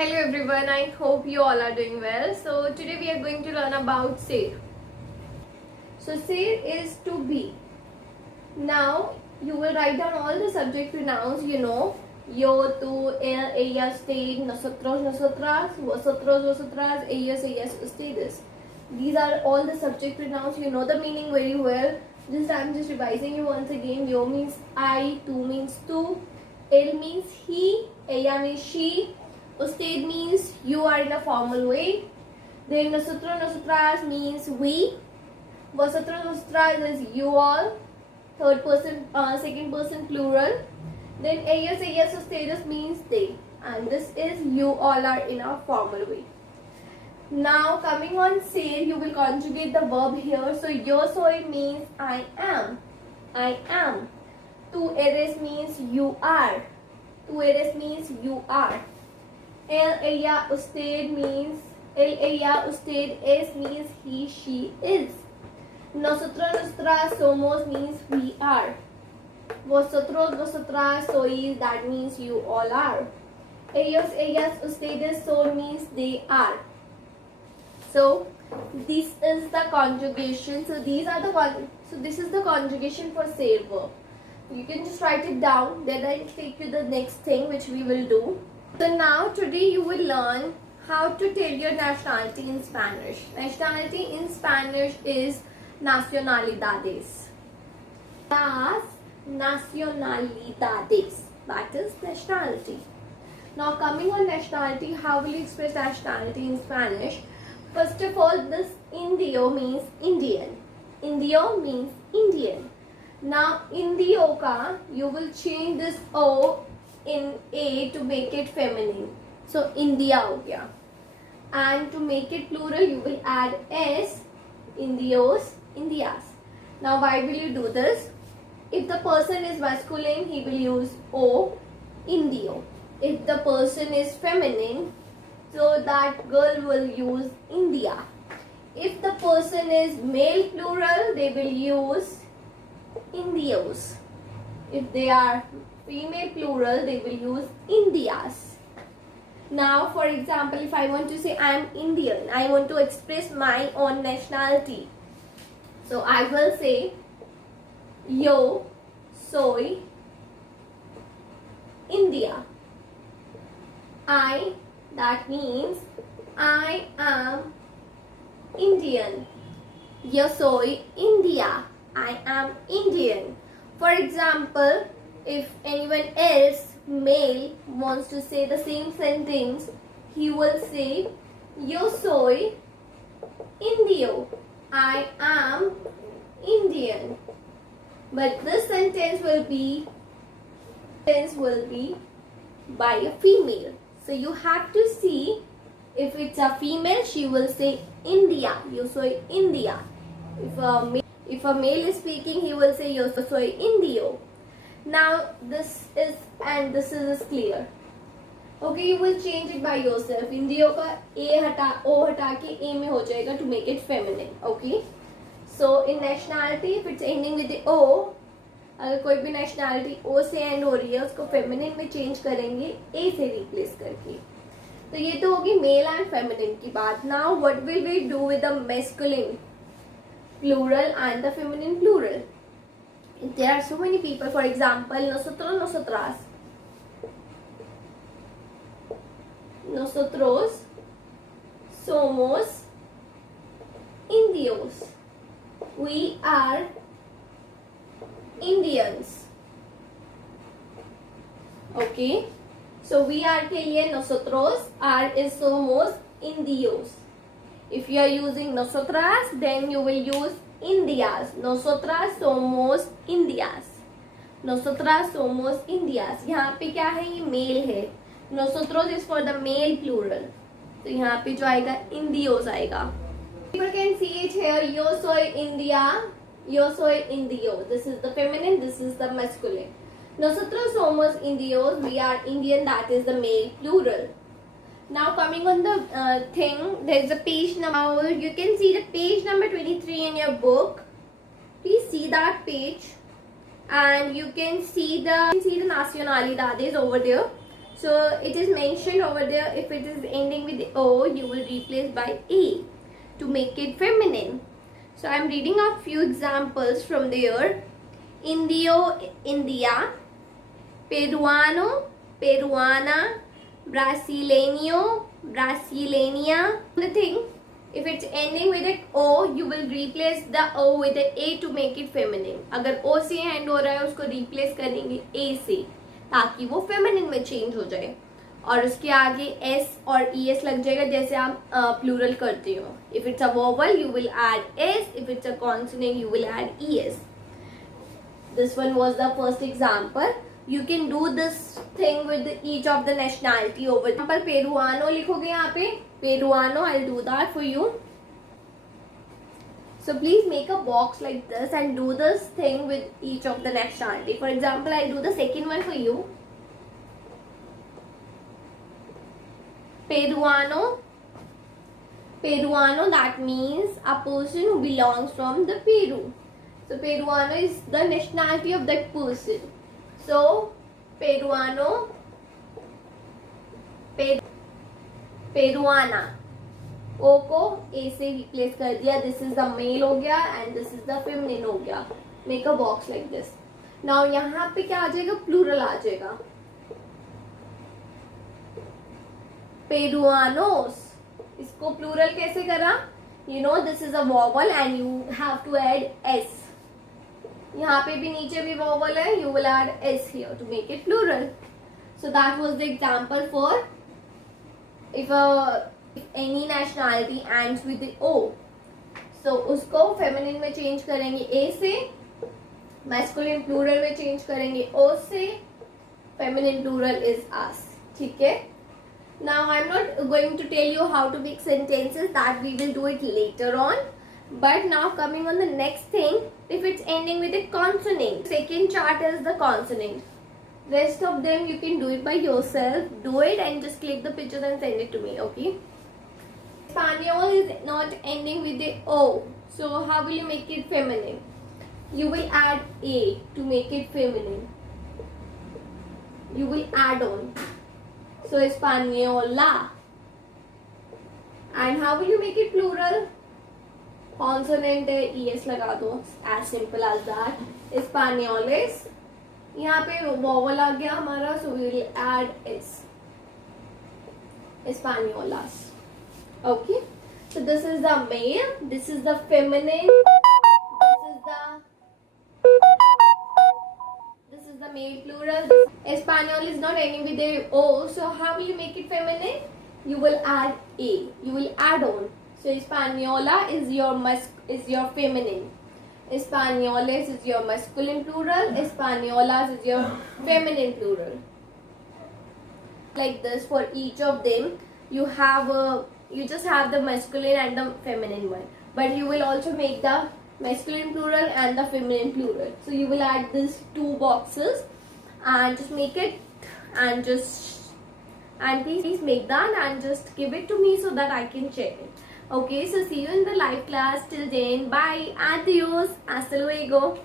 Hello everyone, I hope you all are doing well. So today we are going to learn about ser. So ser is to be. Now you will write down all the subject pronouns you know. Yo, tú, él, ella, usted, nosotros, nosotras, vosotros, vosotras, ellos, ellas, ustedes. These are all the subject pronouns. You know the meaning very well. I'm just revising you once again. Yo means I, tú means tú, él means he, ella means she, usted means you are in a formal way. Then nosotros, nosotras means we. Vosotros, vosotras is you all. Third person, second person plural. Then ellos, ellas, ustedes means they. And this is you all are in a formal way. Now coming on ser, you will conjugate the verb here. So yo soy means I am. I am. Tú eres means you are. Tú eres means you are. Él, ella, usted means él, ella, usted es means he, she is. Nosotros, nosotras somos means we are. Vosotros, vosotras sois, that means you all are. Ellos, ellas, ustedes son means they are. So this is the conjugation. So this is the conjugation for ser verb. You can just write it down. Then I'll take you the next thing which we will do. So now today you will learn how to tell your nationality in Spanish. Nationality in Spanish is nacionalidades. Las nacionalidades. That is nationality. Now coming on nationality, how will you express nationality in Spanish? First of all, this indio means Indian. Indio means Indian. Now indio ka, you will change this O in A to make it feminine. So India ho gaya. And to make it plural, you will add S, indios, indias. Now why will you do this? If the person is masculine, he will use O, indio. If the person is feminine, so that girl will use India. If the person is male plural, they will use indios. If they are female plural, they will use Indias. Now, for example, if I want to say I am Indian, I want to express my own nationality. So I will say yo soy India. I, that means I am Indian. Yo soy India. I am Indian. For example, if anyone else, male, wants to say the same sentence, he will say yo soy indio. I am Indian. But this sentence will be by a female. So you have to see, if it's a female, she will say India. Yo soy India. If a male is speaking, he will say yo soy indio. Now this is clear. Okay, you will change it by yourself. Indio ka O hata ke A mein ho jayega to make it feminine. Okay. So in nationality, if it's ending with the O, अगर कोई भी nationality O से end हो रही है, उसको feminine में change करेंगे A से replace करके. तो ये तो होगी male and feminine की बात. Now what will we do with the masculine plural and the feminine plural? There are so many people. For example, nosotros, nosotras. Nosotros somos indios. We are Indians. Okay. So we are के लिए nosotros, are is somos indios. If you are using nosotras, then you will use Indias. Nosotras somos Indias. Nosotras somos Indias. यहाँ पे क्या है, ये mail है. Nosotros is for the male plural. तो यहाँ पे जो आएगा indios आएगा. People can see it here. Yo soy India. Yo soy indio. This is the feminine. This is the masculine. Nosotros somos indios. We are Indian. That is the male plural. Now coming on the thing, there is a page number. You can see the page number 23 in your book. Please see that page, and you can see the nacionalidades over there. So it is mentioned over there, if it is ending with O, you will replace by A to make it feminine. So I'm reading out few examples from there. Indio, India. Peruano, Peruana. Brasileño, Brasileña. The thing, if it's ending with an O, you will replace the O with an A to make it feminine. अगर O से end हो रहा है, उसको replace करेंगे A से, ताकि वो feminine में change हो जाए. और उसके आगे S और ES लग जाएगा, जैसे आप plural करते हो. If it's a vowel, you will add S. If it's a consonant, you will add ES. This one was the first example. You can do this thing with each of the nationality over. example, Peruano लिखोगे यहाँ पे. Peruano, I'll do that for you. So please make a box like this and do this thing with each of the nationality. For example, I'll do the second one for you. Peruano. Peruano, that means a person who belongs from the Peru. So Peruano is the nationality of that person. So Peruano, Peruana. O को A से replace कर दिया. This is the male हो गया and this is the feminine हो गया. Make a box like this. Now यहाँ पे क्या आ जाएगा? Plural आ जाएगा. Peruanos. इसको plural कैसे करा? You know this is a vowel and you have to add S. यहाँ पे भी नीचे भी vowel है, you will add S here to make it plural. So that was the example for if any nationality ends with the O. So उसको feminine में change करेंगे A से, masculine plural में change करेंगे O से, feminine plural is us. ठीक है? Now I'm not going to tell you how to make sentences, that we will do it later on. But now coming on the next thing, if it's ending with a consonant. Second chart is the consonant. Rest of them you can do it by yourself. Do it and just click the pictures and send it to me, okay? Espanol is not ending with the O. So how will you make it feminine? You will add A to make it feminine. You will add on. So Española. And how will you make it plural? Consonant है, ES लगा दो. As simple as that. Españoles. यहाँ पे vowel आ गया हमारा, so we will add S. Españolas. Okay. So this is the male. This is the feminine. This is the male plural. Espanol is not ending with a O, so how will you make it feminine? You will add A. You will add on. So Española is your feminine. Españoles is your masculine plural. Españolas is your feminine plural. Like this, for each of them, you just have the masculine and the feminine one. But you will also make the masculine plural and the feminine plural. So you will add these two boxes and just make it and please make that and just give it to me so that I can check it. Okay, so see you in the live class. Till then, bye, adios, hasta luego.